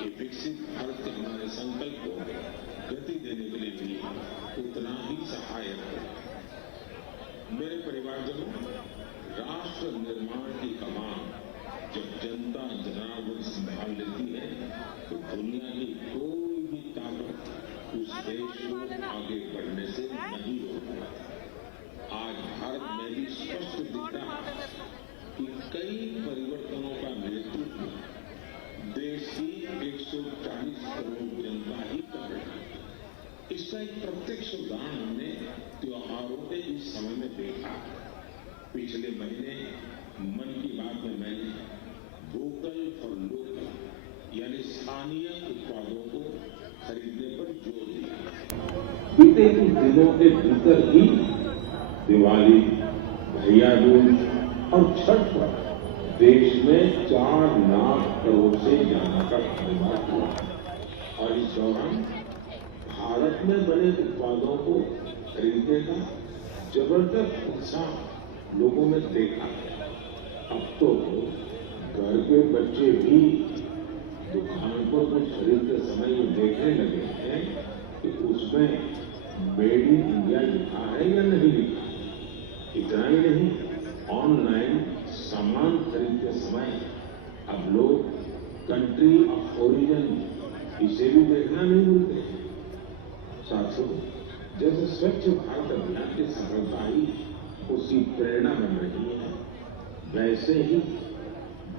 कि विकसित भारत के हमारे संकल्प को गति देने के लिए भी उतना ही सहायक है। मेरे परिवारजनों, राष्ट्र निर्माण की कमान जब जनता जनार्दन संभाल लेती है तो दुनिया की कोई भी ताकत उस देश को आगे बढ़ने से नहीं रोकता। आज भारत में भी स्पष्ट दिख रहा है कि कई परिवर्तनों का नेतृत्व देश की 140 करोड़ जनता ही कर रही है। इसका एक प्रत्यक्ष उदाहरण हमने त्योहारों के इस समय में देखा। पिछले महीने मन की बात में मैंने वोकल फॉर लोकल यानी स्थानीय उत्पादों को खरीदने पर जोर दिया। बीते कुछ दिनों के भीतर ही दिवाली, भैया दूज और छठ पर देश में 4 लाख करोड़ से ज्यादा का कारोबार हुआ और इस दौरान भारत में बने उत्पादों को खरीदने का जबरदस्त उत्साह लोगों में देखा। अब तो घर के बच्चे भी दुकान पर कुछ खरीदते समय ये देखने लगे हैं कि उसमें मेड इन इंडिया लिखा है या नहीं लिखा। इतना ही नहीं, ऑनलाइन सामान खरीदते समय अब लोग कंट्री ऑफ ओरिजिन इसे भी देखना नहीं भूलते। साथियों, जैसे स्वच्छ भारत अभियान की सफलता ही उसकी प्रेरणा बन रही है, वैसे ही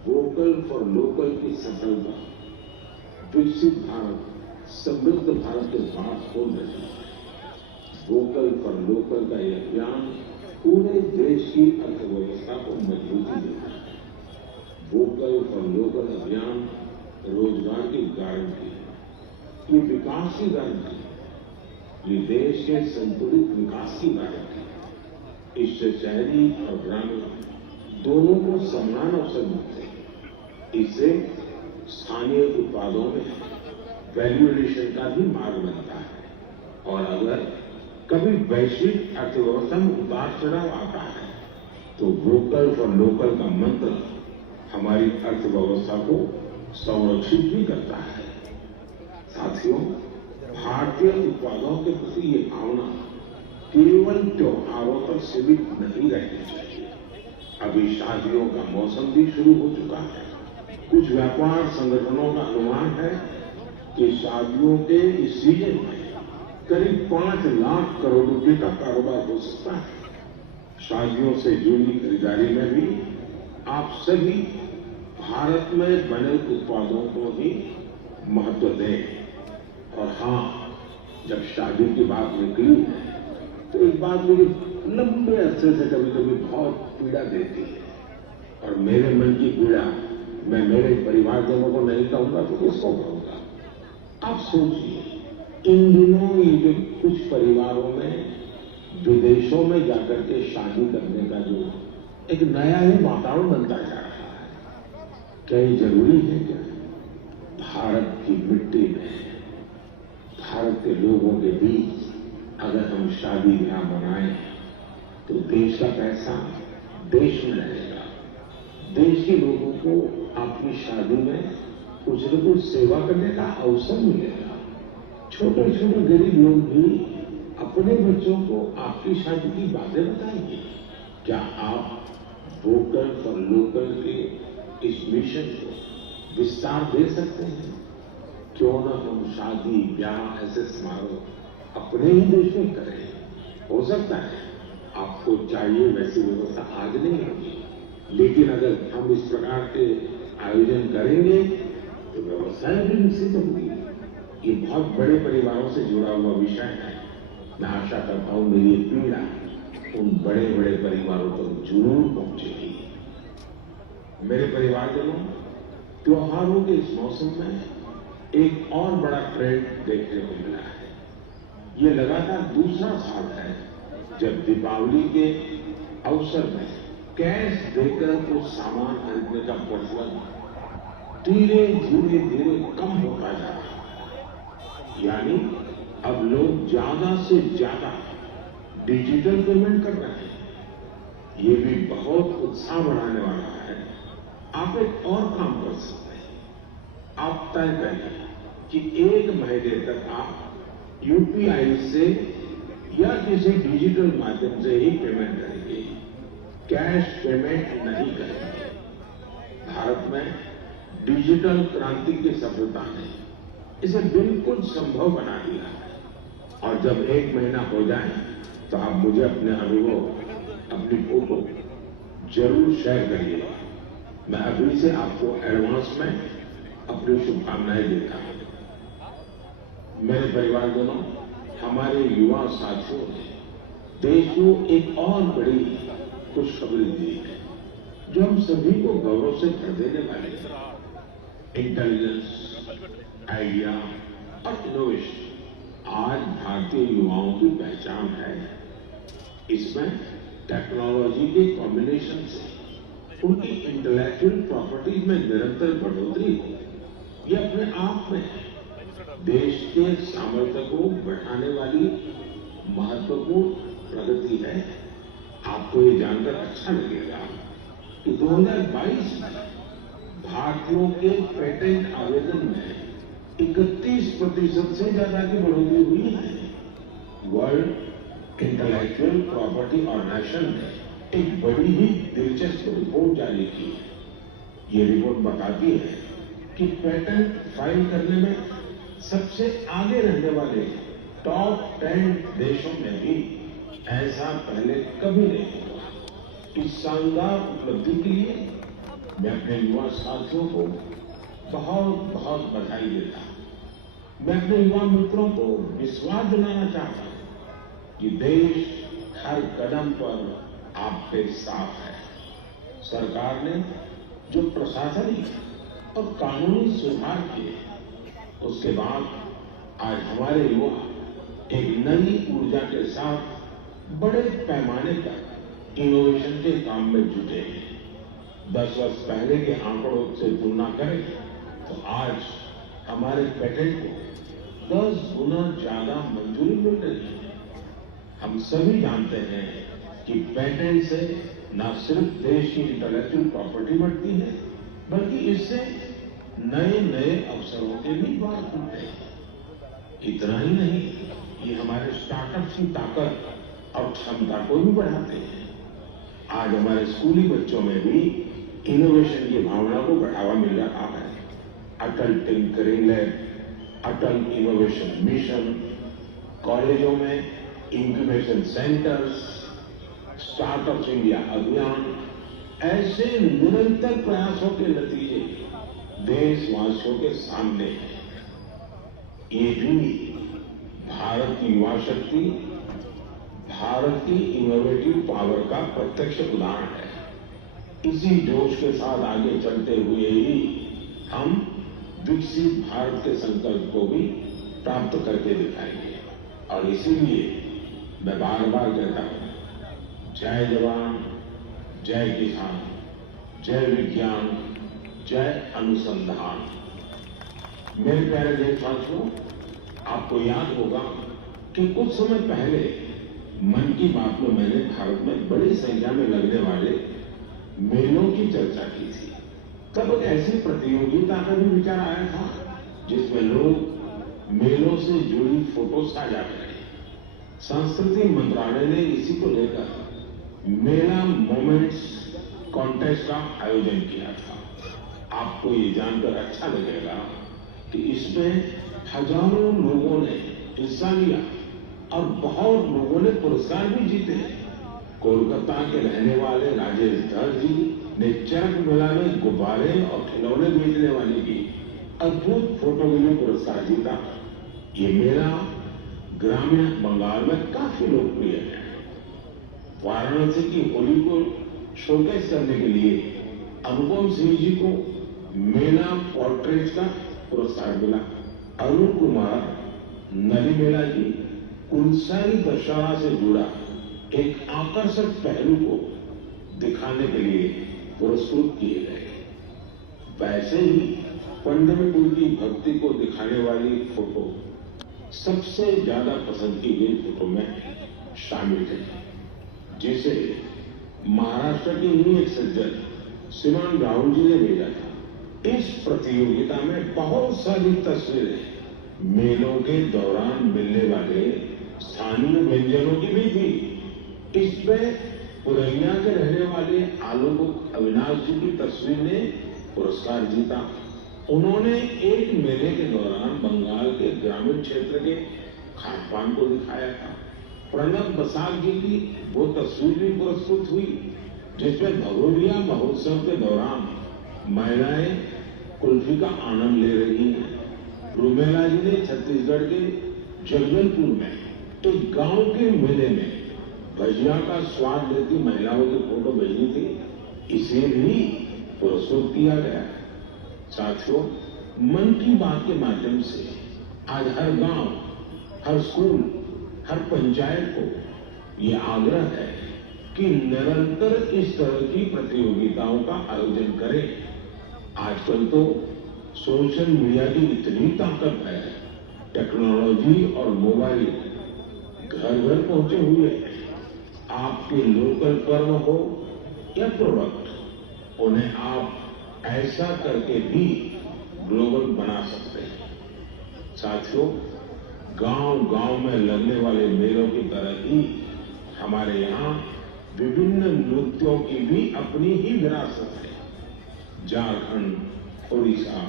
वोकल फॉर लोकल की सफलता विकसित भारत, समृद्ध भारत के द्वार खोल रही है। वोकल फॉर लोकल का यह अभियान पूरे देश की अर्थव्यवस्था को मजबूती देता है। वोकल फॉर लोकल अभियान रोजगार की गारंटी है, ये विकास की गारंटी है, ये देश के संतुलित विकास की गारंटी है। इससे शहरी और ग्रामीण दोनों को समान अवसर मिलते हैं। इससे स्थानीय उत्पादों में वैल्यू एडिशन का भी मार्ग बनता है और अगर कभी वैश्विक अर्थव्यवस्था में उतार चढ़ाव आता है तो वोकल फॉर लोकल का मंत्र हमारी अर्थव्यवस्था को संरक्षित भी करता है। साथियों, भारतीय उत्पादों के प्रति ये भावना केवल त्योहारों तक सीमित नहीं रहनी चाहिए। अभी शादियों का मौसम भी शुरू हो चुका है। कुछ व्यापार संगठनों का अनुमान है कि शादियों के इस सीजन में करीब 5 लाख करोड़ रुपए का कारोबार हो सकता है। शादियों से जुड़ी खरीदारी में भी आप सभी भारत में बने उत्पादों को ही महत्व दें। और हाँ, जब शादी की बात निकली है तो एक बात मुझे लंबे अरसे से कभी कभी बहुत पीड़ा देती है और मेरे मन की पीड़ा मैं मेरे परिवारजनों को नहीं कहूंगा तो किसको कहूंगा। आप सोचिए, इन दिनों ये जो कुछ परिवारों में विदेशों में जाकर के शादी करने का जो एक नया ही वातावरण बनता जा रहा है, क्या ये जरूरी है? क्या भारत की मिट्टी में, भारत के लोगों के बीच अगर हम शादी ब्याह मनाएं तो देश का पैसा देश में रहेगा। देश के लोगों को आपकी शादी में कुछ न कुछ सेवा करने का अवसर मिलेगा। छोटे छोटे गरीब लोग भी अपने बच्चों को आपकी शादी की बातें बताएंगे। क्या आप वोकल फॉर लोकल के इस मिशन को विस्तार दे सकते हैं? क्यों न हम शादी ब्याह ऐसे समारोह अपने ही देश में करें? हो सकता है आपको चाहिए वैसी व्यवस्था आज नहीं होगी, लेकिन अगर हम इस प्रकार के आयोजन करेंगे तो व्यवस्थाएं भी विकसित होंगी। ये बहुत बड़े परिवारों से जुड़ा हुआ विषय है। मैं आशा करता हूं मेरी पीड़ा उन बड़े बड़े परिवारों तक जरूर पहुंचेगी। मेरे परिवारजनों, त्योहारों के इस मौसम में एक और बड़ा ट्रेंड देखने को मिला है। ये लगातार दूसरा साल है जब दीपावली के अवसर में कैश देकर कुछ सामान खरीदने का प्रचलन धीरे धीरे कम होता जा रहा है। यानी अब लोग ज्यादा से ज्यादा डिजिटल पेमेंट कर रहे हैं। ये भी बहुत उत्साह बढ़ाने वाला है। आप एक और काम कर सकते हैं। आप तय करिए कि 1 महीने तक आप यूपीआई से या किसी डिजिटल माध्यम से ही पेमेंट करेंगे, कैश पेमेंट नहीं करेंगे। भारत में डिजिटल क्रांति की सफलता ने इसे बिल्कुल संभव बना दिया है। और जब 1 महीना हो जाए तो आप मुझे अपने अनुभव, अपनी फोटो जरूर शेयर करिए। मैं अभी से आपको एडवांस में अपनी शुभकामनाएं देता हूं। मेरे परिवारजनों, हमारे युवा साथियों ने देश को एक और बड़ी खुशखबरी दी है जो हम सभी को गौरव से भर देने वाली है। इंटेलिजेंस, आइडिया और इनोवेशन आज भारतीय युवाओं की पहचान है। इसमें टेक्नोलॉजी के कॉम्बिनेशन से उनकी इंटेलेक्चुअल प्रॉपर्टी में निरंतर बढ़ोतरी हो, यह अपने आप में देश के सामर्थ्य को बढ़ाने वाली महत्वपूर्ण प्रगति है। आपको ये जानकर अच्छा लगेगा कि 2022 में भारतीयों के पेटेंट आवेदन में 31% से ज्यादा की बढ़ोतरी हुई है। वर्ल्ड इंटेलेक्चुअल प्रॉपर्टी ऑर्गेनाइजेशन ने एक बड़ी ही दिलचस्प रिपोर्ट जारी की है। ये रिपोर्ट बताती है कि पेटेंट फाइल करने में सबसे आगे रहने वाले टॉप 10 देशों में भी ऐसा पहले कभी नहीं हुआ। इस शानदार उपलब्धि के लिए मैं अपने युवा साथियों को बहुत बहुत बधाई देता हूं। मैं अपने युवा मित्रों को विश्वास दिलाना चाहता हूं कि देश हर कदम पर आपके साथ है। सरकार ने जो प्रशासनिक और कानूनी सुधार किए, उसके बाद आज हमारे युवा एक नई ऊर्जा के साथ बड़े पैमाने पर इनोवेशन के काम में जुटे हैं। 10 वर्ष पहले के आंकड़ों से तुलना करें तो आज हमारे पेटेंट को 10 गुना ज्यादा मंजूरी मिल रही है। हम सभी जानते हैं कि पेटेंट से न सिर्फ देश की इंटेलेक्चुअल प्रॉपर्टी बढ़ती है, बल्कि इससे नए नए अवसरों के भी द्वार खुलते हैं। इतना ही नहीं, ये हमारे स्टार्टअप्स की ताकत और क्षमता को भी बढ़ाते हैं। आज हमारे स्कूली बच्चों में भी इनोवेशन की भावना को बढ़ावा मिल रहा है। अटल टिंकरिंग लैब, अटल इनोवेशन मिशन, कॉलेजों में इंक्यूबेशन सेंटर्स, स्टार्टअप इंडिया अभियान, ऐसे निरंतर प्रयासों के नतीजे देशवासियों के सामने है। ये भी भारत की युवा शक्ति, भारत की इनोवेटिव पावर का प्रत्यक्ष उदाहरण है। इसी जोश के साथ आगे चलते हुए ही हम विकसित भारत के संकल्प को भी प्राप्त करके दिखाएंगे। और इसीलिए मैं बार बार कहता हूं, जय जवान, जय किसान, जय विज्ञान, जय अनुसंधान। मेरे प्यारे देशवासियों, आपको याद होगा कि कुछ समय पहले मन की बात में मैंने भारत में बड़ी संख्या में लगने वाले मेलों की चर्चा की थी। तब एक ऐसी प्रतियोगिता का भी विचार आया था जिसमें लोग मेलों से जुड़ी फोटो साझा करें। संस्कृति मंत्रालय ने इसी को लेकर मेला मोमेंट्स कॉन्टेस्ट का आयोजन किया था। आपको ये जानकर अच्छा लगेगा कि इसमें हजारों लोगों ने हिस्सा लिया और बहुत लोगों ने पुरस्कार भी जीते। कोलकाता के रहने वाले राजेश धर जी ने चरक मेला में गुब्बारे और खिलौने बेचने वाले की अद्भुत फोटो के लिए पुरस्कार जीता। ये मेला ग्रामीण बंगाल में काफी लोकप्रिय है। वाराणसी की होली को शोकेस करने के लिए अनुपम सिंह जी को मेला पोर्ट्रेट का पुरस्कार मिला। अरुण कुमार नलीमेला जी कुलसाई दशहरा से जुड़ा एक आकर्षक पहलू को दिखाने के लिए पुरस्कृत किए गए। वैसे ही पंढरपुर की भक्ति को दिखाने वाली फोटो सबसे ज्यादा पसंद की गई फोटो में शामिल है, जिसे महाराष्ट्र के ही एक सज्जन श्रीमान राहुल जी ने भेजा था। इस प्रतियोगिता में बहुत सारी तस्वीरें मेलों के दौरान मिलने वाले स्थानीय व्यंजनों की भी थी। इसमें पुरैया के रहने वाले आलोक अविनाश जी की तस्वीर ने पुरस्कार जीता। उन्होंने एक मेले के दौरान बंगाल के ग्रामीण क्षेत्र के खान पान को दिखाया था। प्रणब बसाक जी की वो तस्वीर भी पुरस्कृत हुई जिसमें भगोरिया महोत्सव के दौरान महिलाएं कुल्फी का आनंद ले रही हैं। रूमेला जी ने छत्तीसगढ़ के जगदलपुर में एक गांव के मेले में भजिया का स्वाद लेती महिलाओं की फोटो भेजी थी। इसे भी पुरस्कृत किया गया। साथियों, मन की बात के माध्यम से आज हर गांव, हर स्कूल, हर पंचायत को ये आग्रह है कि निरंतर इस तरह की प्रतियोगिताओं का आयोजन करें। आजकल तो सोशल मीडिया की इतनी ताकत है, टेक्नोलॉजी और मोबाइल घर घर पहुंचे हुए हैं। आपके लोकल पर्व हो या प्रोडक्ट, उन्हें आप ऐसा करके भी ग्लोबल बना सकते हैं। साथियों, गांव-गांव में लगने वाले मेलों की तरह ही हमारे यहाँ विभिन्न नृत्यों की भी अपनी ही विरासत है। झारखंड, उड़ीसा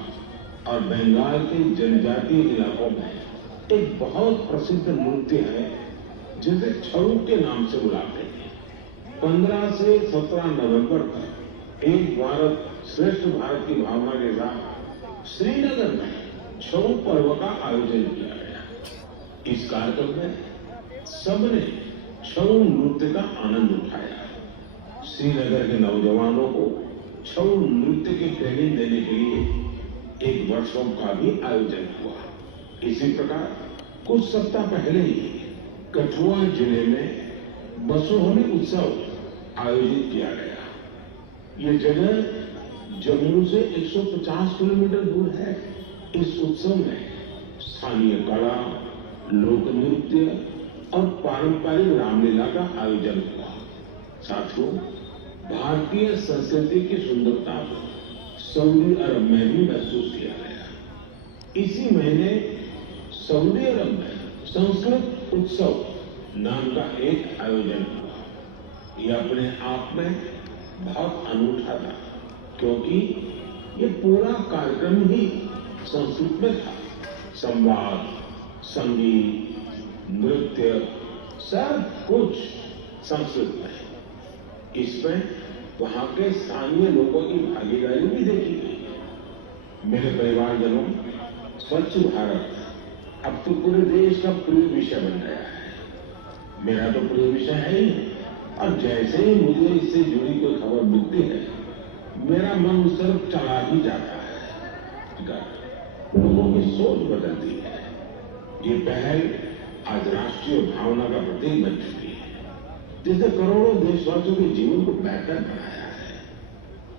और बंगाल के जनजातीय इलाकों में एक बहुत प्रसिद्ध नृत्य है जिसे छऊ के नाम से बुलाते हैं। 15 से 17 नवंबर तक एक भारत श्रेष्ठ भारत की भावना के साथ श्रीनगर में छऊ पर्व का आयोजन किया गया। इस कार्यक्रम में सबने छऊ नृत्य का आनंद उठाया। श्रीनगर के नौजवानों को छऊ नृत्य की ट्रेनिंग देने के लिए एक वर्कशॉप का भी आयोजन हुआ। इसी प्रकार कुछ सप्ताह पहले ही कठुआ जिले में बसोहनी उत्सव आयोजित किया गया। ये जगह जम्मू से 150 किलोमीटर दूर है। इस उत्सव में स्थानीय कला, लोक नृत्य और पारंपरिक रामलीला का आयोजन हुआ। साथियों, भारतीय संस्कृति की सुंदरता को सऊदी अरब में भी महसूस किया गया। इसी महीने सऊदी अरब में संस्कृत उत्सव नाम का एक आयोजन हुआ। यह अपने आप में बहुत अनूठा था क्योंकि ये पूरा कार्यक्रम ही संस्कृत में था। संवाद, संगीत, नृत्य, सब कुछ संस्कृत में। इसमें वहां के स्थानीय लोगों की भागीदारी भी देखी गई। मेरे परिवारजनों, स्वच्छ भारत अब तो पूरे देश का प्रिय विषय बन गया है। मेरा तो प्रिय विषय है ही, और जैसे ही मुझे इससे जुड़ी कोई खबर मिलती है, मेरा मन उस तरफ चला ही जाता है। लोगों की सोच बदलती है। ये पहल आज राष्ट्रीय भावना का प्रतीक बन चुकी है जिसने करोड़ों देशवासियों के जीवन को बेहतर बनाया है।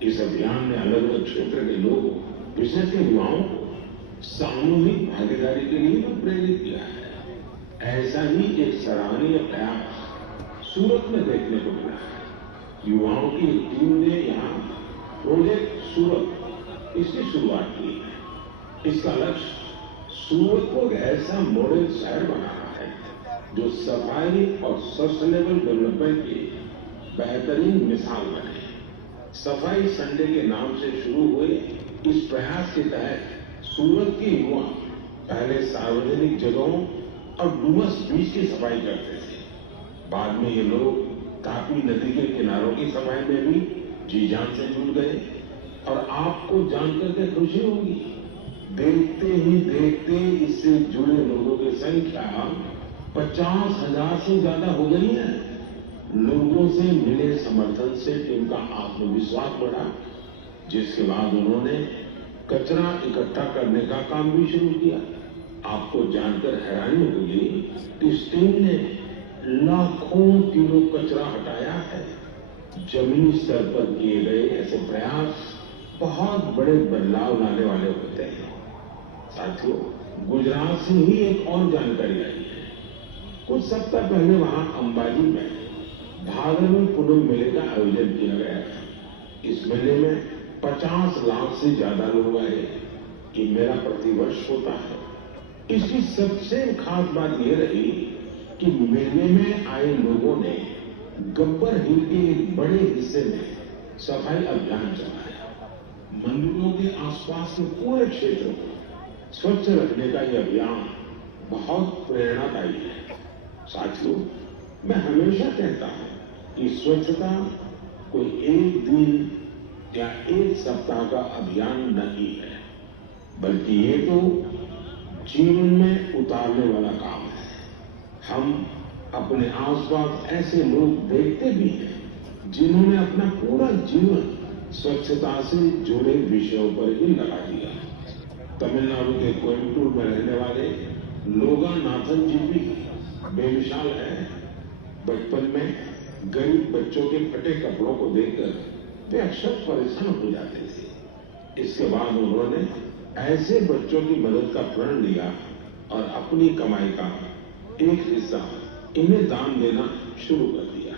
इस अभियान ने अलग अलग क्षेत्र के लोगों, विशेषकर युवाओं को सामूहिक भागीदारी के लिए प्रेरित किया है। ऐसा ही एक सराहनीय प्रयास सूरत में देखने को मिला है। युवाओं की एक टीम ने यहाँ प्रोजेक्ट सूरत इसकी शुरुआत की है। इसका लक्ष्य सूरत को एक ऐसा मॉडल शहर बनाना है जो सफाई और सस्टेनेबल डेवलपमेंट की बेहतरीन मिसाल बने। सफाई संडे के नाम से शुरू हुए इस प्रयास के तहत सूरत के युवा पहले सार्वजनिक जगहों और डुमस बीच की सफाई करते थे। बाद में ये लोग तापी नदी के किनारों की सफाई में भी जी जान से जुड़ गए। और आपको जानकर के खुशी होगी, देखते ही देखते इससे जुड़े लोगों की संख्या 50,000 से ज्यादा हो गई है। लोगों से मिले समर्थन से टीम का आत्मविश्वास बढ़ा, जिसके बाद उन्होंने कचरा इकट्ठा करने का काम भी शुरू किया। आपको जानकर हैरानी होगी कि इस टीम ने लाखों किलो कचरा हटाया है। जमीनी स्तर पर किए गए ऐसे प्रयास बहुत बड़े बदलाव लाने वाले होते हैं। साथियों, गुजरात से ही एक और जानकारी आई है। कुछ सप्ताह पहले वहां अंबाजी में भादरवी पूनम मेले का आयोजन किया गया था। इस मेले में 50 लाख से ज्यादा लोग आए। ये मेरा प्रतिवर्ष होता है। इसकी सबसे खास बात यह रही कि मेले में आए लोगों ने गब्बर हिल के एक बड़े हिस्से में सफाई अभियान चलाया। मंदिरों के आसपास के पूरे क्षेत्र को स्वच्छ रखने का यह अभियान बहुत प्रेरणादायी है। साथियों, मैं हमेशा कहता हूं कि स्वच्छता कोई एक दिन या एक सप्ताह का अभियान नहीं है, बल्कि ये तो जीवन में उतारने वाला काम है। हम अपने आसपास ऐसे लोग देखते भी हैं जिन्होंने अपना पूरा जीवन स्वच्छता से जुड़े विषयों पर ही लगा दिया। तमिलनाडु के कोयम्बटूर में रहने वाले लोगानाथन जी भी बेमिसाल है। बचपन में गरीब बच्चों के फटे कपड़ों को देखकर वे अक्सर परेशान हो जाते थे। इसके बाद उन्होंने ऐसे बच्चों की मदद का प्रण लिया और अपनी कमाई का एक हिस्सा इन्हें दान देना शुरू कर दिया।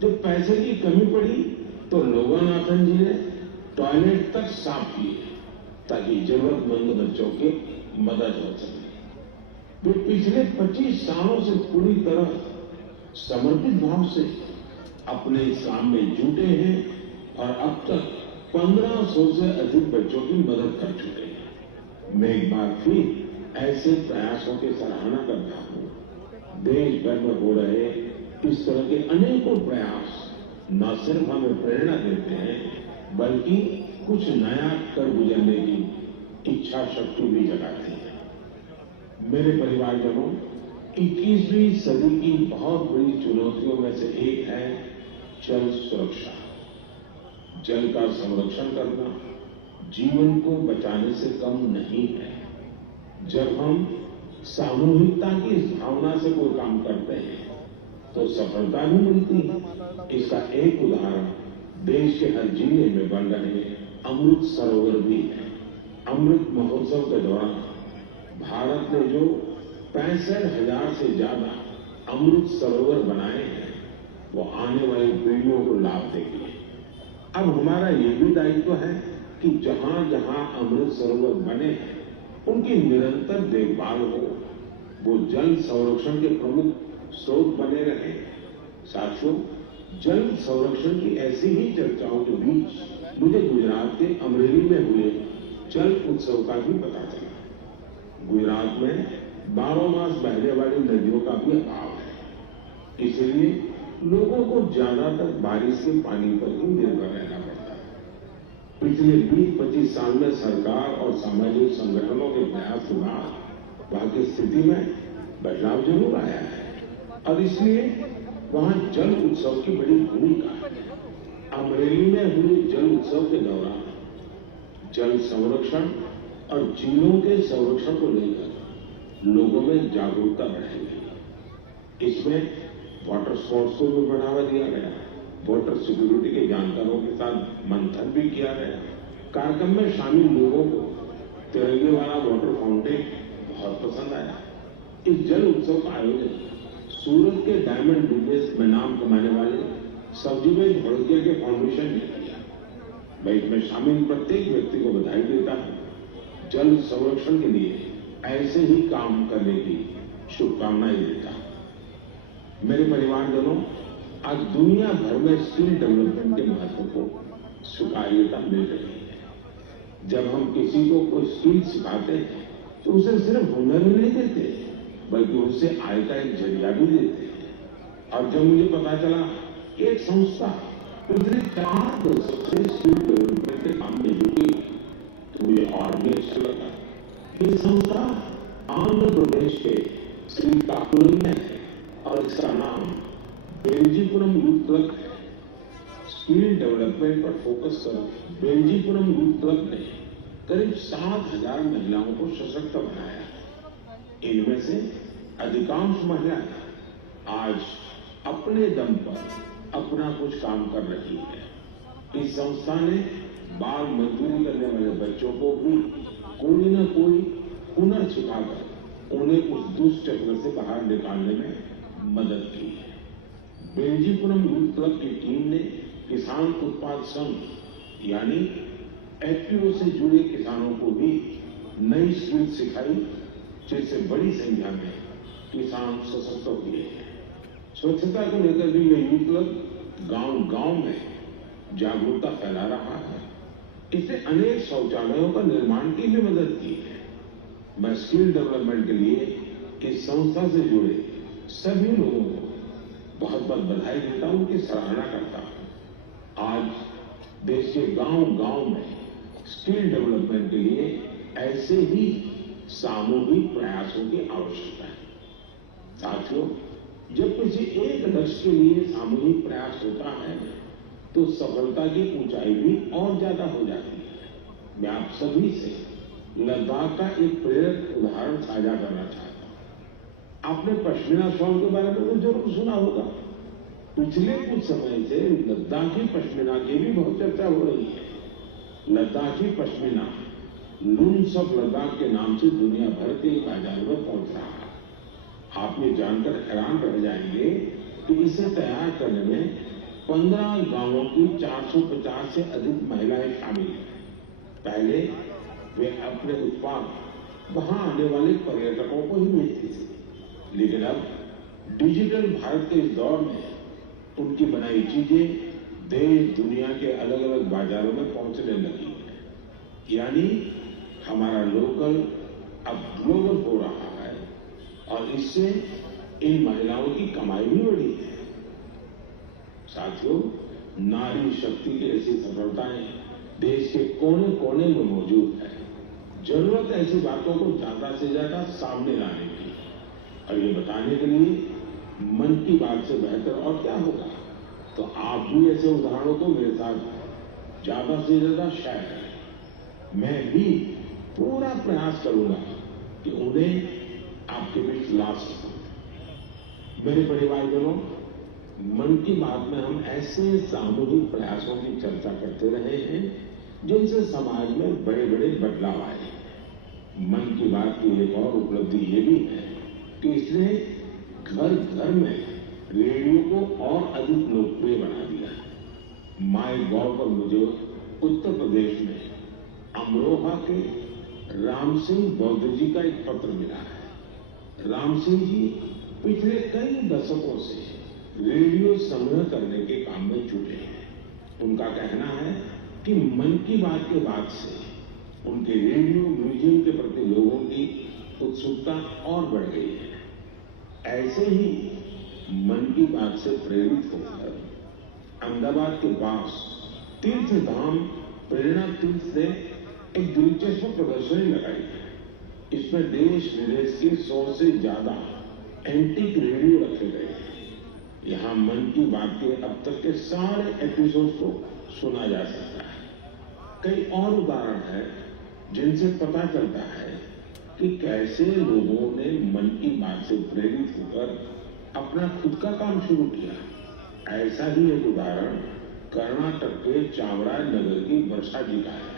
जब पैसे की कमी पड़ी तो लोगानाथन जी ने टॉयलेट तक साफ किए ताकि जरूरतमंद बच्चों की मदद हो सके। वे पिछले 25 सालों से पूरी तरह समर्पित भाव से अपने इस काम में जुटे हैं और अब तक 1500 से अधिक बच्चों की मदद कर चुके हैं। मैं एक बार फिर ऐसे प्रयासों की सराहना करता हूं। देश भर में हो रहे इस तरह के अनेकों प्रयास न सिर्फ हमें प्रेरणा देते हैं, बल्कि कुछ नया कर गुजरने की इच्छा शक्ति भी जगाते हैं। मेरे परिवारजनों, 21वीं सदी की बहुत बड़ी चुनौतियों में से एक है जल सुरक्षा। जल का संरक्षण करना जीवन को बचाने से कम नहीं है। जब हम सामूहिकता की इस भावना से कोई काम करते हैं तो सफलता भी मिलती है। इसका एक उदाहरण देश के हर जिले में बन रहे अमृत सरोवर भी है। अमृत महोत्सव के दौरान भारत ने जो 65,000 से ज्यादा अमृत सरोवर बनाए हैं, वो आने वाली पीढ़ियों को लाभ देंगे। अब हमारा ये भी दायित्व है कि जहां जहां अमृत सरोवर बने हैं, उनकी निरंतर देखभाल हो, वो जल संरक्षण के प्रमुख स्रोत बने रहे। साथियों, जल संरक्षण की ऐसी ही चर्चाओं के बीच मुझे गुजरात के अमरेली में हुए जल उत्सव का भी पता चला। गुजरात में 12 मास बहने वाली नदियों का भी अभाव है, इसलिए लोगों को ज्यादातर बारिश के पानी पर ही निर्भर रहना पड़ता है। पिछले 20-25 साल में सरकार और सामाजिक संगठनों के प्रयास के बाद वहां की स्थिति में बदलाव जरूर आया है और इसलिए वहां जल उत्सव की बड़ी भूमिका है। अमरेली में हुए जल उत्सव के दौरान जल संरक्षण और झीलों के संरक्षण को लेकर लोगों में जागरूकता बढ़ाई गई। इसमें वाटर स्पोर्ट्स को भी बढ़ावा दिया गया। वाटर सिक्योरिटी के जानकारों के साथ मंथन भी किया गया। कार्यक्रम में शामिल लोगों को तिरंगे वाला वाटर फाउंटेन बहुत पसंद आया। इस जल उत्सव का आयोजन सूरत के डायमंड बिजनेस में नाम कमाने वाले सब्जीभाई भड़ोतिया के फाउंडेशन ने किया। मैं इसमें शामिल प्रत्येक व्यक्ति को बधाई देता हूं। जल संरक्षण के लिए ऐसे ही काम करने की शुभकामनाएं देता हूं। मेरे परिवारजनों, आज दुनिया भर में स्किल डेवलपमेंट के महत्व को स्वीकार्यता मिल रही है। जब हम किसी को कोई स्किल सिखाते हैं तो उसे सिर्फ हुनर ही नहीं देते, बल्कि उससे आय का एक जरिया भी देते हैं। और जब मुझे पता चला कि एक संस्था पिछले 4 दशक से स्किल डेवलपमेंट के काम में जुटी, तो मुझे और भी अच्छा लगा। ये संस्था आंध्र प्रदेश के श्रीकाकुलम में है और इसका नाम बेल्जीपुरम यूथ क्लब है। स्किल डेवलपमेंट पर फोकस कर बेल्जीपुरम यूथ क्लब ने करीब 7,000 महिलाओं को सशक्त बनाया। इनमें से अधिकांश महिलाएं आज अपने दम पर अपना कुछ काम कर रही है। इस संस्था ने बाल मजदूरी करने वाले बच्चों को भी कोई न कोई हुनर सिखाकर उन्हें उस दुष्ट चक्र से बाहर निकालने में मदद की है। बेल्जीपुरम यूथ क्लब की टीम ने किसान उत्पाद संघ यानी एफपीओ से जुड़े किसानों को भी नई स्किल सिखाई, जिससे बड़ी संख्या में किसान सशक्त हुए हैं। स्वच्छता को लेकर भी ये यूथ क्लब गांव-गांव में जागरूकता फैला रहा है। इसने अनेक शौचालयों का निर्माण की भी मदद की है। मैं स्किल डेवलपमेंट के लिए इस संस्था से जुड़े सभी लोगों को बहुत बहुत बधाई देता हूं, उनकी सराहना करता हूं। आज देश के गांव-गांव में स्किल डेवलपमेंट के लिए ऐसे ही सामूहिक प्रयासों की आवश्यकता है। साथियों, जब किसी एक लक्ष्य के लिए सामूहिक प्रयास होता है तो सफलता की ऊंचाई भी और ज्यादा हो जाती है। मैं आप सभी से लद्दाख का एक प्रेरक उदाहरण साझा करना चाहता हूं। आपने पश्मीना शॉल के बारे में तो जरूर सुना होगा। पिछले कुछ समय से लद्दाखी पश्मीना की भी बहुत चर्चा हो रही है। लद्दाखी पश्मीना लूम्स ऑफ लद्दाख के नाम से दुनिया भर के बाजार में पहुंच रहा है। आप ये जानकर हैरान रह जाएंगे कि इसे तैयार करने में 15 गांवों की 450 से अधिक महिलाएं शामिल हैं। पहले वे अपने उत्पाद वहां आने वाले पर्यटकों को ही बेचती थी, लेकिन अब डिजिटल भारत के इस दौर में उनकी बनाई चीजें देश दुनिया के अलग अलग बाजारों में पहुंचने लगी है। यानी हमारा लोकल अब ग्लोबल हो रहा है और इससे इन महिलाओं की कमाई भी बढ़ी है। साथियों, नारी शक्ति की ऐसी सफलताएं देश के कोने कोने में मौजूद है। जरूरत है ऐसी बातों को ज्यादा से ज्यादा सामने लाने की, और ये बताने के लिए मन की बात से बेहतर और क्या होगा। तो आप भी ऐसे उदाहरणों को मेरे साथ ज्यादा से ज्यादा शेयर करें। मैं भी पूरा प्रयास करूंगा कि उन्हें आपके बीच ला सकूं। मेरे परिवारजनों, मन की बात में हम ऐसे सामूहिक प्रयासों की चर्चा करते रहे हैं जिनसे समाज में बड़े बड़े बदलाव आए हैं। मन की बात की एक और उपलब्धि ये भी है कि इसने घर घर में रेडियो को और अधिक लोकप्रिय बना दिया है। माय गॉव पर मुझे उत्तर प्रदेश में अमरोहा के राम सिंह बौद्ध जी का एक पत्र मिला है। राम सिंह जी पिछले कई दशकों से रेडियो संग्रह करने के काम में जुटे हैं। उनका कहना है कि मन की बात के बाद से उनके रेडियो म्यूजियम के प्रति लोगों की उत्सुकता और बढ़ गई है। ऐसे ही मन की बात से प्रेरित होकर अहमदाबाद के पास तीर्थ धाम प्रेरणा तीर्थ ने एक दिलचस्प प्रदर्शनी लगाई है। इसमें देश विदेश के 100 से ज्यादा एंटीक रेडियो रखे गए हैं। यहाँ मन की बात के अब तक के सारे एपिसोड को सुना जा सकता है। कई और उदाहरण हैं जिनसे पता चलता है कि कैसे लोगों ने मन की बात से प्रेरित होकर अपना खुद का काम शुरू किया। ऐसा ही एक उदाहरण कर्नाटक के चामराजनगर की वर्षा जी का है,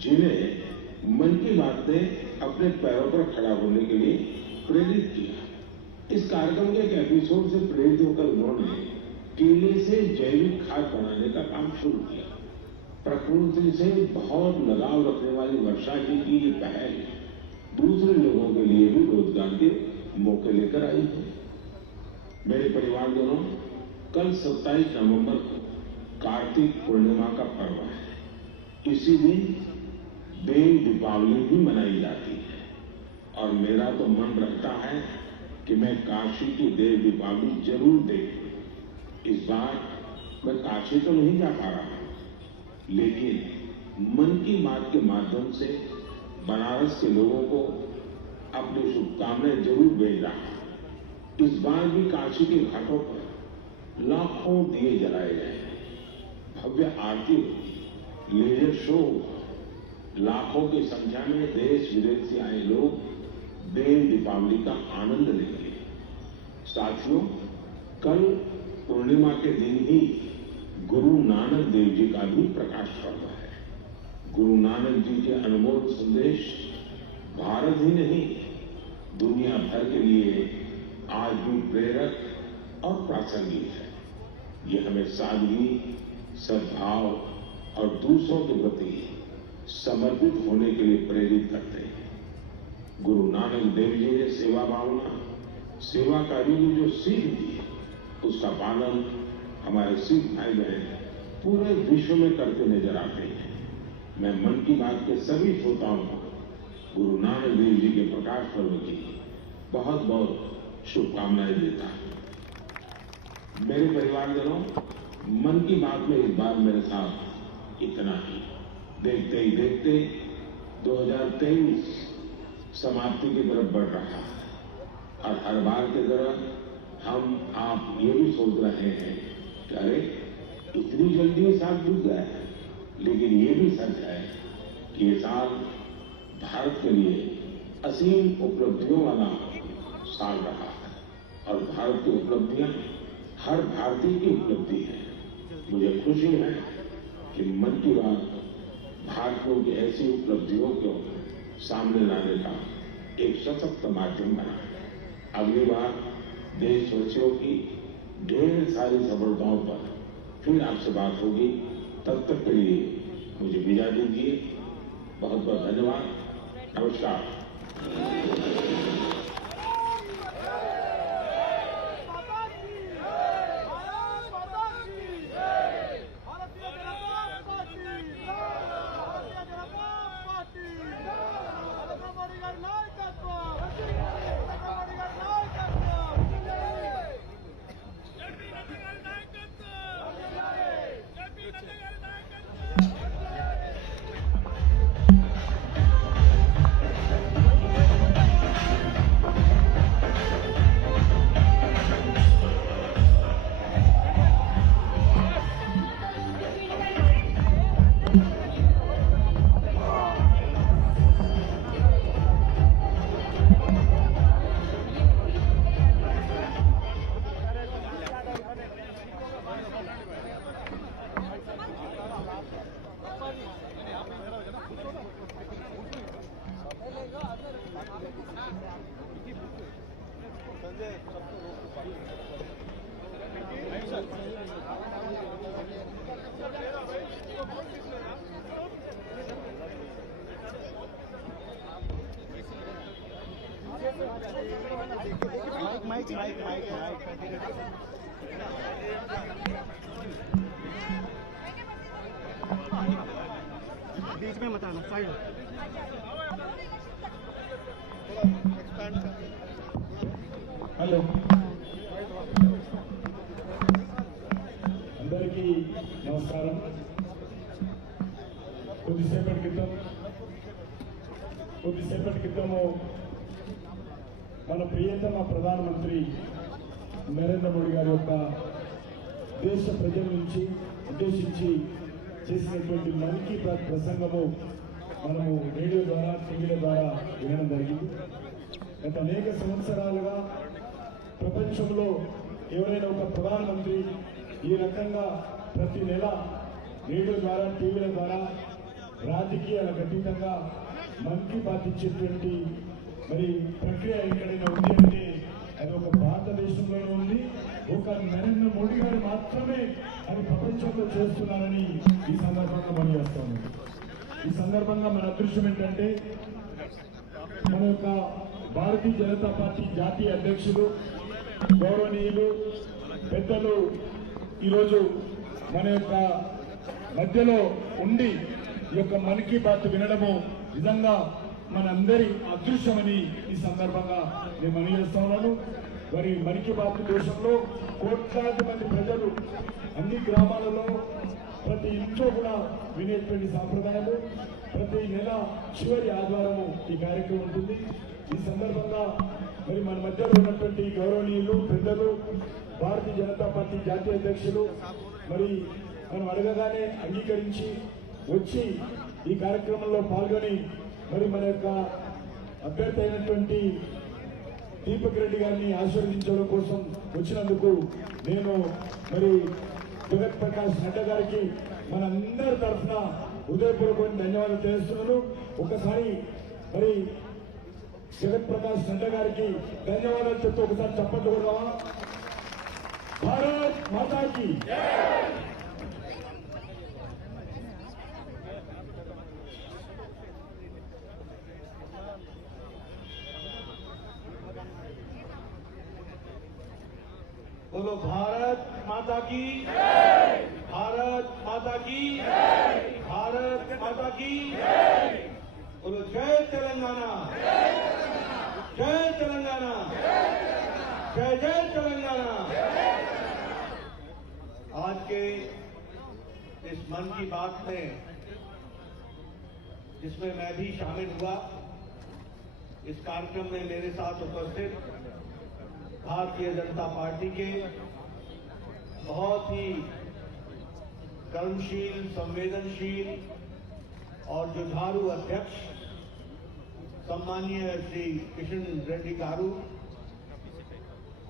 जिन्हें मन की बात ने अपने पैरों पर खड़ा होने के लिए प्रेरित किया। इस कार्यक्रम के एक एपिसोड से प्रेरित होकर उन्होंने केले से जैविक खाद बनाने का काम शुरू किया। प्रकृति से बहुत लगाव रखने वाली वर्षा जी की ये पहल दूसरे लोगों के लिए भी रोजगार के मौके लेकर आई है। मेरे परिवारजनों, कल 27 नवंबर को कार्तिक पूर्णिमा का पर्व है। इसी दिन देव दीपावली भी मनाई जाती है और मेरा तो मन रखता है कि मैं काशी की देव दीपावली जरूर देखूं। इस बार मैं काशी तो नहीं जा पा रहा, लेकिन मन की बात के माध्यम से बनारस के लोगों को अपनी शुभकामनाएं जरूर भेज रहा हूं। इस बार भी काशी के घाटों पर लाखों दिए जलाए गए, भव्य आरती होगी, लेजर शो, लाखों की संख्या में देश विदेश से आए लोग देव दीपावली का आनंद लेंगे। साथियों, कल पूर्णिमा के दिन ही गुरु नानक देव जी का भी प्रकाश पर्व है। गुरु नानक जी के अनमोल संदेश भारत ही नहीं, दुनिया भर के लिए आज भी प्रेरक और प्रासंगिक है। ये हमें सादगी, सद्भाव और दूसरों के प्रति समर्पित होने के लिए प्रेरित करते हैं। गुरु नानक देव जी ने सेवा भावना, सेवा कार्यों की जो सीख दी, उसका पालन हमारे सिख भाई बहन पूरे विश्व में करते नजर आते हैं। मैं मन की बात के सभी श्रोताओं को गुरु नानक देव जी के प्रकाश पर्व की बहुत बहुत शुभकामनाएं देता हूं। मेरे परिवारजनों, मन की बात में इस बार मेरे साथ इतना ही। देखते ही देखते 2023 समाप्ति की तरफ बढ़ रहा है और हर बार की तरह हम आप ये भी सोच रहे हैं कि अरे इतनी जल्दी ये साल बीत गया है। लेकिन ये भी सच है कि ये साल भारत के लिए असीम उपलब्धियों वाला साल रहा है और भारत की उपलब्धियां हर भारतीय की उपलब्धि है। मुझे खुशी है कि मन की बात भारतीयों की ऐसी उपलब्धियों को सामने लाने का एक सशक्त माध्यम बना है। अगली बार देशवासियों की ढेर सारी सफलताओं पर फिर आपसे बात होगी। तब तक के लिए मुझे विदा दीजिए। बहुत बहुत धन्यवाद। नमस्कार। बीच में मत आना, साइड। హలో అందరికీ నమస్కారం. కొద్దిసేపటి క్రితము మన ప్రియతమ ప్రధానమంత్రి నరేంద్ర మోడీ గారి యొక్క దేశ ప్రజల నుంచి ఉద్దేశించి చేసినటువంటి మన్ కీ బాత్ ప్రసంగము మనము రేడియో ద్వారా, టీవీల ద్వారా వినడం జరిగింది. గత అనేక సంవత్సరాలుగా ప్రపంచంలో ఎవరైనా ఒక ప్రధానమంత్రి ఈ రకంగా ప్రతి నెల రేడియో ద్వారా, టీవీల ద్వారా రాజకీయాలకు అతీతంగా మన్ కీ బాత్ ఇచ్చేటువంటి మరి ప్రక్రియ ఎక్కడైనా ఉంది అంటే అది ఒక భారతదేశంలోనే ఉంది. ఒక నరేంద్ర మోడీ గారు మాత్రమే అది ప్రపంచంలో చేస్తున్నారని ఈ సందర్భంగా మనం చేస్తాము. ఈ సందర్భంగా మన అదృష్టం ఏంటంటే మన యొక్క భారతీయ జనతా పార్టీ జాతీయ అధ్యక్షులు గౌరవనీయులు పెద్దలు ఈరోజు మన యొక్క మధ్యలో ఉండి ఈ యొక్క మన్ కీ బాత్ వినడము నిజంగా మనందరి అదృష్టమని ఈ సందర్భంగా నేను మనవి చేస్తా ఉన్నాను. మరి మన్ కీ బాత్ దేశంలో కోట్లాది మంది ప్రజలు అన్ని గ్రామాలలో ప్రతి ఇంట్లో కూడా వినేటువంటి సాంప్రదాయాలు ప్రతి నెల చివరి ఆదివారము ఈ కార్యక్రమం ఉంటుంది. ఈ సందర్భంగా మరి మన మధ్యలో ఉన్నటువంటి గౌరవనీయులు పెద్దలు భారతీయ జనతా పార్టీ జాతీయ అధ్యక్షులు మరి మనం అడగగానే అంగీకరించి వచ్చి ఈ కార్యక్రమంలో పాల్గొని మరి మన యొక్క అభ్యర్థి అయినటువంటి దీపక్ రెడ్డి గారిని ఆశీర్వదించడం కోసం వచ్చినందుకు నేను మరి జగత్ ప్రకాష్ నడ్డా గారికి మనందరి తరఫున హృదయపూర్వకమైన ధన్యవాదాలు తెలుస్తున్నాను. ఒకసారి మరి జగత్ ప్రకాష్ నడ్డా గారికి ధన్యవాదాలు చెప్తూ ఒకసారి చప్పట్లు కొడదామా? భారత్ మాతాకి बोलो भारत माता की, भारत माता की, भारत माता की। बोलो जय तेलंगाना, जय तेलंगाना, जय जय तेलंगाना। आज के इस मन की बात में, जिसमें मैं भी शामिल हुआ, इस कार्यक्रम में मेरे साथ उपस्थित भारतीय जनता पार्टी के बहुत ही कर्मशील, संवेदनशील और जुझारू अध्यक्ष सम्मानीय श्री किशन रेड्डी गारू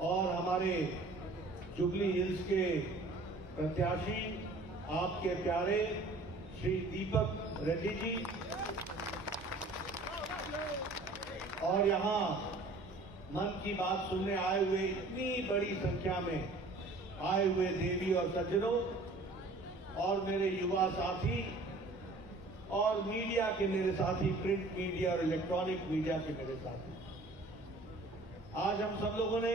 और हमारे जुबली हिल्स के प्रत्याशी आपके प्यारे श्री दीपक रेड्डी जी, और यहाँ मन की बात सुनने आए हुए इतनी बड़ी संख्या में आए हुए देवी और सज्जनों और मेरे युवा साथी और मीडिया के मेरे साथी, प्रिंट मीडिया और इलेक्ट्रॉनिक मीडिया के मेरे साथी। आज हम सब लोगों ने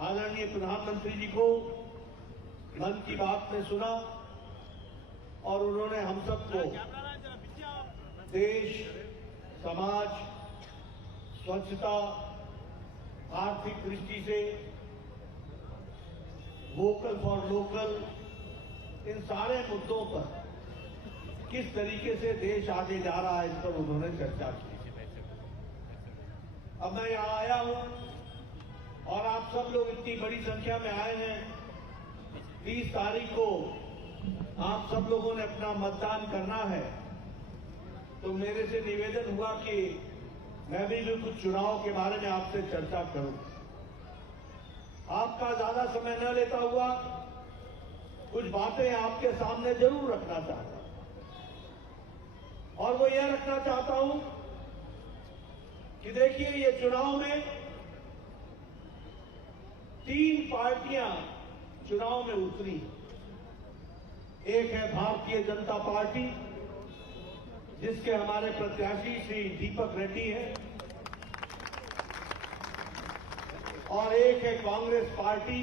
आदरणीय प्रधानमंत्री जी को मन की बात में सुना और उन्होंने हम सबको देश, समाज, स्वच्छता, आर्थिक दृष्टि से वोकल फॉर लोकल, इन सारे मुद्दों पर किस तरीके से देश आगे जा रहा है, इस पर उन्होंने चर्चा की। अब मैं यहां आया हूं और आप सब लोग इतनी बड़ी संख्या में आए हैं। 30 तारीख को आप सब लोगों ने अपना मतदान करना है, तो मेरे से निवेदन हुआ कि मैं भी कुछ चुनाव के बारे में आपसे चर्चा करूं। आपका ज्यादा समय न लेता हुआ कुछ बातें आपके सामने जरूर रखना चाहता हूं, और वो यह रखना चाहता हूं कि देखिए, ये चुनाव में 3 पार्टियां चुनाव में उतरी। एक है भारतीय जनता पार्टी, जिसके हमारे प्रत्याशी श्री दीपक रेड्डी हैं, और एक है कांग्रेस पार्टी,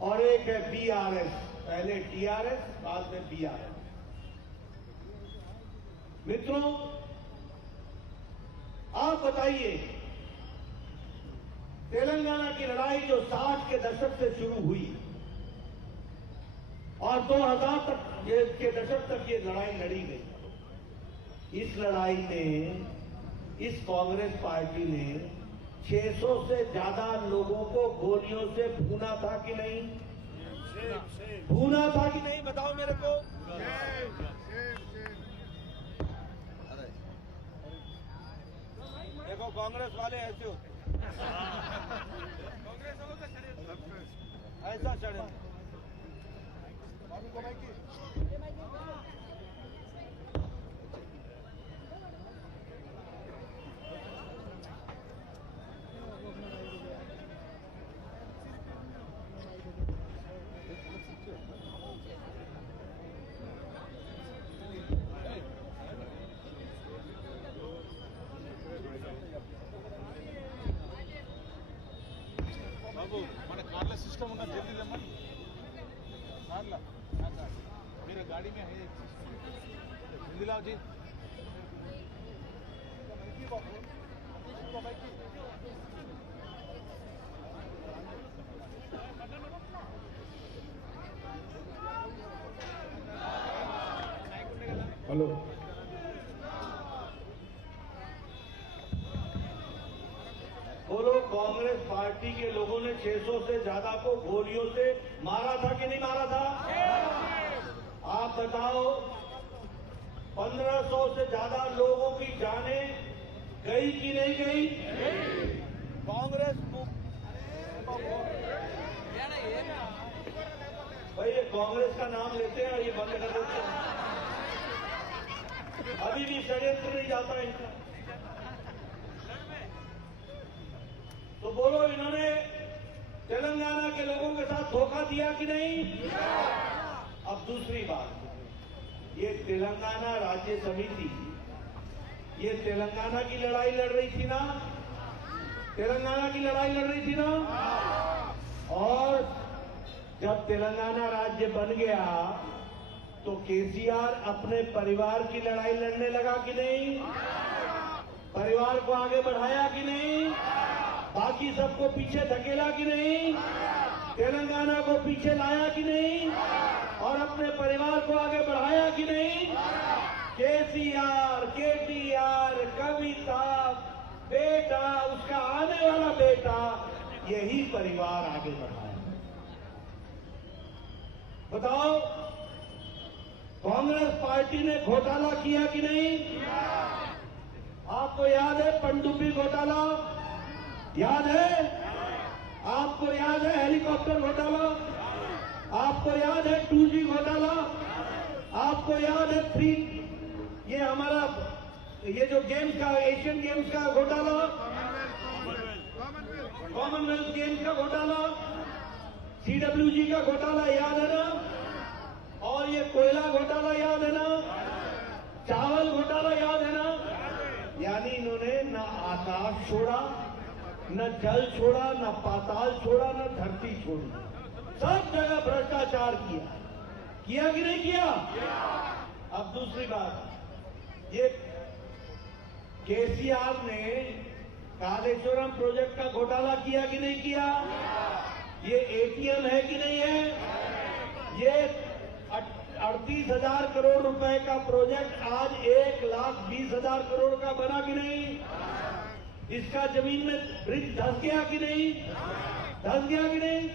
और एक है बीआरएस, पहले टीआरएस बाद में बीआरएस। मित्रों, आप बताइए, तेलंगाना की लड़ाई जो 60 के दशक से शुरू हुई और 2000 तक के दशक तक ये लड़ाई लड़ी गई, इस लड़ाई में इस कांग्रेस पार्टी ने 600 से ज्यादा लोगों को गोलियों से भूना था कि नहीं? भूना था कि नहीं, बताओ मेरे को। देखो, कांग्रेस वाले ऐसे होते, ऐसा षड्यंत्र। మన కార్ల సిస్టమ్ ఉన్న జల్దీ రమ్మని కార్ల मेरे गाड़ी में है जल्दी लाओ जी। हेलो, बोलो, कांग्रेस पार्टी के लोगों ने 600 से ज्यादा को गोलियों से मारा था कि नहीं मारा था? आप बताओ, 1500 से ज्यादा लोगों की जानें गई कि नहीं गई? कांग्रेस भाई, ये कांग्रेस का नाम लेते हैं और ये बंद कर देते हैं। अभी भी षड्यंत्र नहीं जाता इनका। तो बोलो, इन्होंने तेलंगाना के लोगों के साथ धोखा दिया कि नहीं? अब दूसरी बात, ये तेलंगाना राज्य समिति, ये तेलंगाना की लड़ाई लड़ रही थी ना? तेलंगाना की लड़ाई लड़ रही थी ना? और जब तेलंगाना राज्य बन गया तो केसीआर अपने परिवार की लड़ाई लड़ने लगा कि नहीं? परिवार को आगे बढ़ाया कि नहीं? बाकी सबको पीछे धकेला कि नहीं? तेलंगाना को पीछे लाया कि नहीं? और अपने परिवार को आगे बढ़ाया कि नहीं? केसीआर, केटीआर, कविता, बेटा, उसका आने वाला बेटा, यही परिवार आगे बढ़ाया। बताओ, कांग्रेस पार्टी ने घोटाला किया कि नहीं? आपको याद है पनडुब्बी घोटाला? याद है? आपको याद है हेलीकॉप्टर घोटाला? आपको याद है 2G घोटाला? आपको याद है ये हमारा ये जो गेम्स का, एशियन गेम्स का घोटाला, कॉमनवेल्थ गेम्स का घोटाला, CWG का घोटाला याद है ना? और ये कोयला घोटाला याद है ना? चावल घोटाला याद है ना? यानी इन्होंने न आकाश छोड़ा, न जल छोड़ा, न पाताल छोड़ा, न धरती छोड़ी, सब जगह भ्रष्टाचार किया कि नहीं किया? अब दूसरी बात, ये केसीआर ने कालेश्वरम प्रोजेक्ट का घोटाला किया कि नहीं किया? ये ATM है कि नहीं है? ये 38,000 करोड़ रुपए का प्रोजेक्ट आज 1,20,000 करोड़ का बना कि नहीं? इसका जमीन में ब्रिज धंस गया कि नहीं? धंस गया कि नहीं?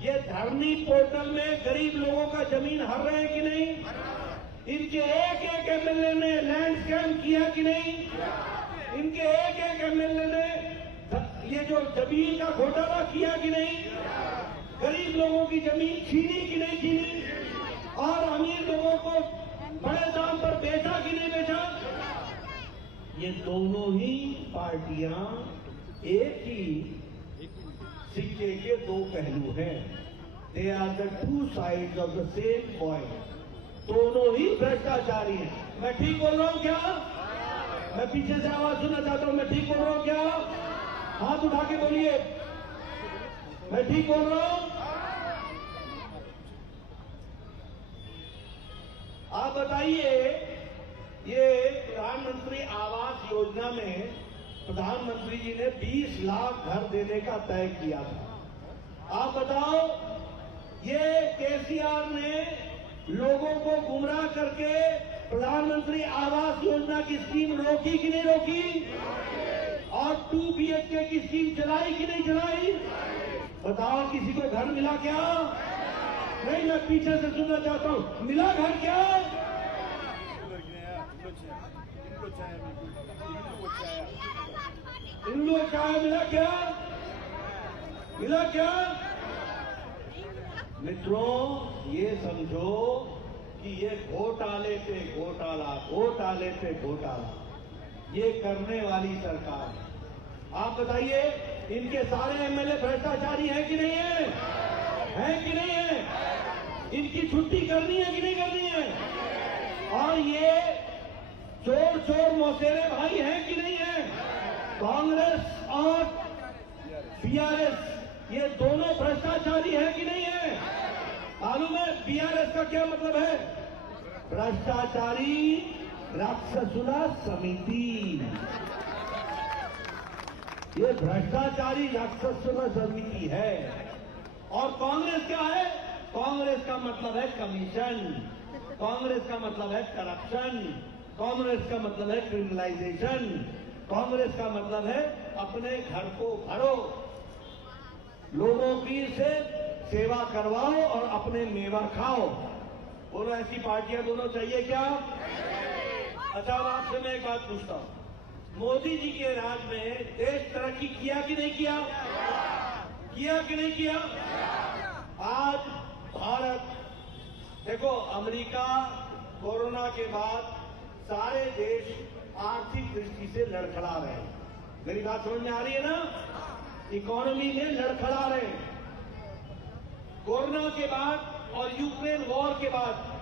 ये धरनी पोर्टल में गरीब लोगों का जमीन हर रहे हैं कि नहीं? इनके एक MLA ने लैंड स्कैम किया कि नहीं? इनके एक MLA ने ये जो जमीन का घोटाला किया कि नहीं? गरीब लोगों की जमीन छीनी कि नहीं छीनी? और अमीर लोगों को बड़े दाम पर बेचा कि नहीं बेचा? ये दोनों ही पार्टियां एक ही सिक्के के दो पहलू हैं। They are the two sides of the same coin. दोनों ही भ्रष्टाचारी हैं। मैं ठीक बोल रहा हूं क्या? मैं पीछे से आवाज सुनना चाहता हूं। मैं ठीक बोल रहा हूं क्या? हाथ उठा के बोलिए, मैं ठीक बोल रहा हूं? आप बताइए, ये प्रधानमंत्री आवास योजना में प्रधानमंत्री जी ने 20 लाख घर देने का तय किया था। आप बताओ, ये केसीआर ने लोगों को गुमराह करके प्रधानमंत्री आवास योजना की स्कीम रोकी कि नहीं रोकी? और 2 BHK की स्कीम चलाई कि नहीं चलाई? बताओ, किसी को घर मिला क्या? नहीं, मैं पीछे से सुनना चाहता हूं, मिला घर क्या? इनको चाय मिला क्या? मिला क्या? मित्रों, ये समझो कि ये घोटाले पे घोटाला, घोटाले पे घोटाला ये करने वाली सरकार है। आप बताइए, इनके सारे MLA भ्रष्टाचारी हैं कि नहीं है? हैं कि नहीं है? इनकी छुट्टी करनी है कि नहीं करनी है? और ये चोर चोर मौसेरे भाई हैं कि नहीं है? कांग्रेस और BRS ये दोनों भ्रष्टाचारी हैं कि नहीं है? मालूम है BRS का क्या मतलब है? भ्रष्टाचारी राक्षसुला समिति। ये भ्रष्टाचारी राक्षसुला समिति है। और कांग्रेस क्या है? कांग्रेस का मतलब है कमीशन, कांग्रेस का मतलब है करप्शन, कांग्रेस का मतलब है क्रिमिनलाइजेशन, कांग्रेस का मतलब है अपने घर को भरो, लोगों की से सेवा करवाओ और अपने मेवा खाओ। बोलो, ऐसी पार्टियां दोनों चाहिए क्या? अच्छा, अब आपसे मैं एक बात पूछता हूं, मोदी जी के राज में देश तरक्की किया कि नहीं किया? किया कि नहीं किया? आज भारत, देखो, अमेरिका कोरोना के बाद सारे देश आर्थिक दृष्टि से लड़खड़ा रहे हैं। मेरी बात समझ में आ रही है ना? इकोनॉमी में लड़खड़ा रहे हैं। कोरोना के बाद और यूक्रेन वॉर के बाद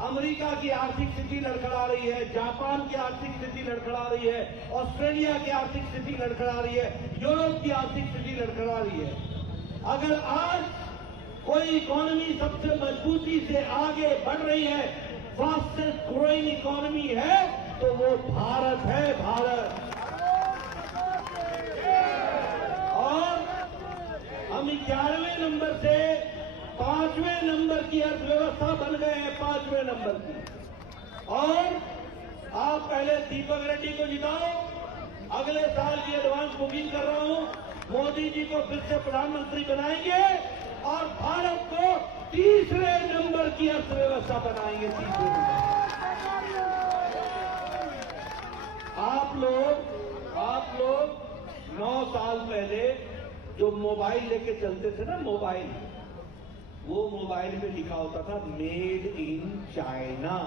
अमेरिका की आर्थिक स्थिति लड़खड़ा रही है, जापान की आर्थिक स्थिति लड़खड़ा रही है, ऑस्ट्रेलिया की आर्थिक स्थिति लड़खड़ा रही है, यूरोप की आर्थिक स्थिति लड़खड़ा रही है। अगर आज कोई इकोनॉमी सबसे मजबूती से आगे बढ़ रही है, फास्टेस्ट ग्रोइंग इकोनॉमी है, तो वो भारत है, भारत। और हम 11वें नंबर से 5वें नंबर की अर्थव्यवस्था बन गए हैं, 5वें नंबर की। और आप पहले दीपक रेड्डी को जिताओ, अगले साल की एडवांस बुकिंग कर रहा हूं, मोदी जी को फिर से प्रधानमंत्री बनाएंगे और भारत को तीसरे नंबर की अर्थव्यवस्था बनाएंगे, तीसरे नंबर। आप लोग 9 साल पहले जो मोबाइल लेके चलते थे ना, मोबाइल, वो मोबाइल में लिखा होता था मेड इन चाइना।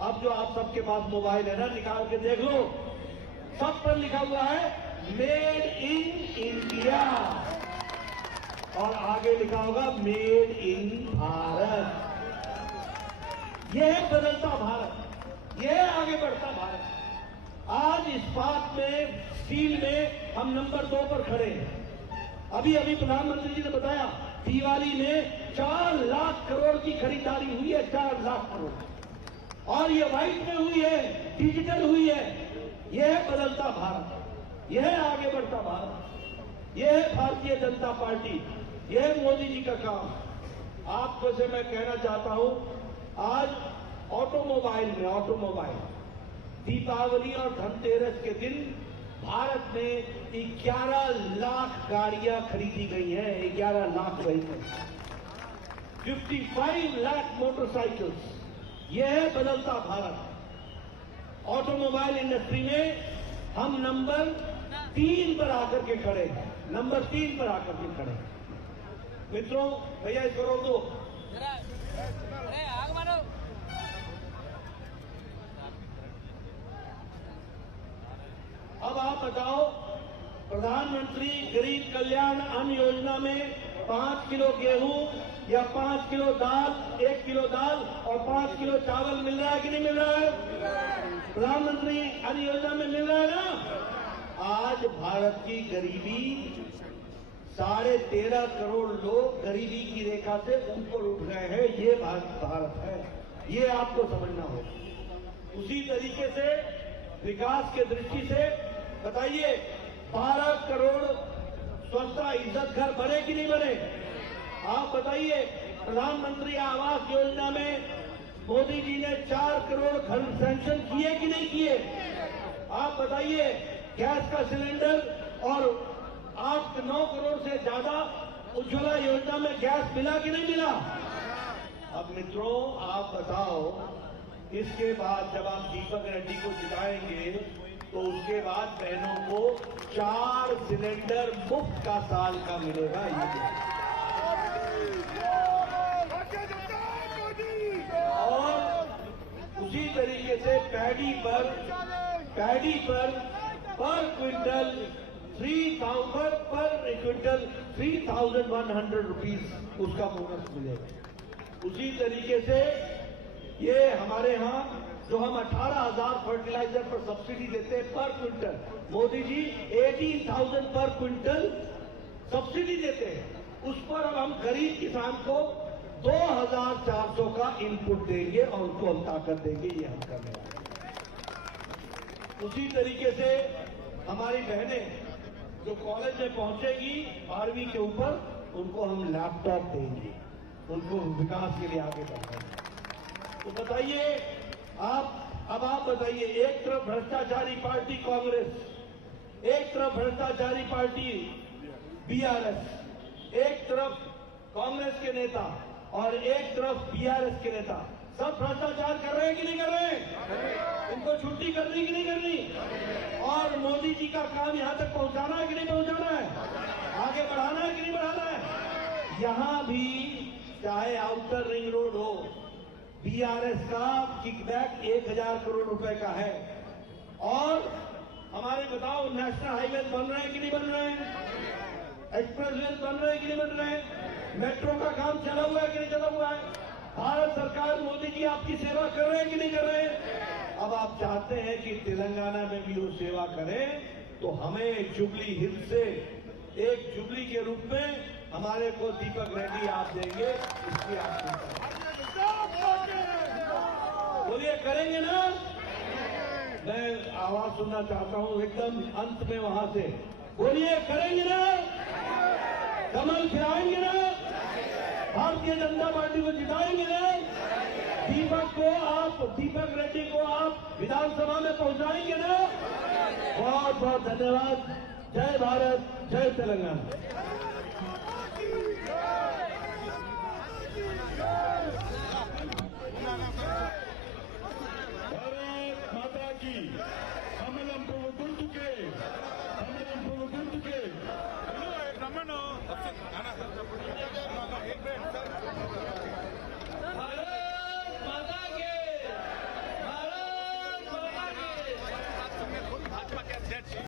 अब जो आप सबके पास मोबाइल है ना, निकाल के देख लो, सब पर लिखा हुआ है मेड इन इंडिया और आगे लिखा होगा मेड इन भारत। यह है बदलता भारत, यह है आगे बढ़ता भारत। आज इस्पात में, स्टील में हम नंबर 2 पर खड़े हैं। अभी प्रधानमंत्री जी ने बताया, दिवाली में 4 लाख करोड़ की खरीदारी हुई है, 4 लाख करोड़। और ये व्हाइट में हुई है, डिजिटल हुई है। यह है बदलता भारत, यह है आगे बढ़ता भारत, यह है भारतीय जनता पार्टी, यह है मोदी जी का काम। आपको से मैं कहना चाहता हूं, आज ऑटोमोबाइल दीपावली और धनतेरस के दिन भारत में 11 लाख गाड़ियां खरीदी गई हैं, 11 लाख व्हीकल, 55 लाख मोटरसाइकिल्स। यह है बदलता भारत। ऑटोमोबाइल इंडस्ट्री में हम नंबर 3 पर आकर के खड़े हैं, नंबर 3 पर आकर के खड़े हैं। मित्रों, भैया इसको रोक दो। अब आप बताओ, प्रधानमंत्री गरीब कल्याण अन्न योजना में 5 किलो गेहूं या 5 किलो दाल, 1 किलो दाल और 5 किलो चावल मिल रहा है कि नहीं मिल रहा है? प्रधानमंत्री अन्न योजना में मिल रहा है ना? आज भारत की गरीबी, 13.5 करोड़ लोग गरीबी की रेखा से ऊपर उठ गए हैं। ये भारत है, ये आपको समझना होगा। उसी तरीके से विकास के दृष्टि से बताइए, 12 करोड़ स्वच्छता इज्जत घर बने कि नहीं बने? आप बताइए, प्रधानमंत्री आवास योजना में मोदी जी ने 4 करोड़ घर सैंक्शन किए कि नहीं किए? आप बताइए, गैस का सिलेंडर और 8-9 करोड़ से ज्यादा उज्ज्वला योजना में गैस मिला कि नहीं मिला? अब मित्रों, आप बताओ, इसके बाद जब आप दीपक रेड्डी को जिताएंगे तो उसके बाद बहनों को 4 सिलेंडर मुफ्त का साल का मिलेगा। और उसी तरीके से पैडी पर क्विंटल 3,100 रुपीज उसका बोनस मिलेगा। उसी तरीके से ये हमारे यहाँ जो हम 18,000 फर्टिलाइजर पर सब्सिडी देते हैं पर क्विंटल, मोदी जी 18,000 पर क्विंटल सब्सिडी देते हैं। उस पर अब हम गरीब किसान को 2,400 का इनपुट देंगे और उनको हम ताकत देंगे। ये हम करने वाले। उसी तरीके से हमारी बहनें जो कॉलेज में पहुंचेगी 12वीं के ऊपर, उनको हम लैपटॉप देंगे, उनको विकास के लिए आगे बढ़ाएंगे। तो बताइए आप बताइए, एक तरफ भ्रष्टाचारी पार्टी कांग्रेस, एक तरफ भ्रष्टाचारी पार्टी बीआरएस, एक तरफ कांग्रेस के नेता और एक तरफ बीआरएस के नेता, सब भ्रष्टाचार कर रहे हैं कि नहीं कर रहे हैं? इनको छुट्टी करनी कि नहीं करनी? और मोदी जी का काम यहां तक पहुंचाना है कि नहीं पहुंचाना है? आगे बढ़ाना है कि नहीं बढ़ाना है? यहां भी चाहे आउटर रिंग रोड हो, बीआरएस का किकबैक 1,000 करोड़ रुपए का है। और हमारे बताओ, नेशनल हाईवे बन रहे हैं कि नहीं बन रहे हैं? एक्सप्रेसवे बन रहे हैं कि नहीं बन रहे हैं? मेट्रो का काम चला हुआ है कि नहीं चला हुआ है? भारत सरकार, मोदी जी आपकी सेवा कर रहे हैं कि नहीं कर रहे हैं? अब आप चाहते हैं कि तेलंगाना में भी वो सेवा करें, तो हमें जुबली हिल्स से एक जुबली के रूप में हमारे को दीपक रेड्डी आप देंगे, इसकी आप चिंता बोलिए, करेंगे ना? मैं आवाज सुनना चाहता हूं एकदम अंत में वहां से, बोलिए करेंगे ना? कमल खिलाएंगे ना? भारतीय जनता पार्टी को जिताएंगे ना? दीपक रेड्डी को आप विधानसभा में पहुंचाएंगे ना? बहुत बहुत धन्यवाद। जय भारत, जय तेलंगाना।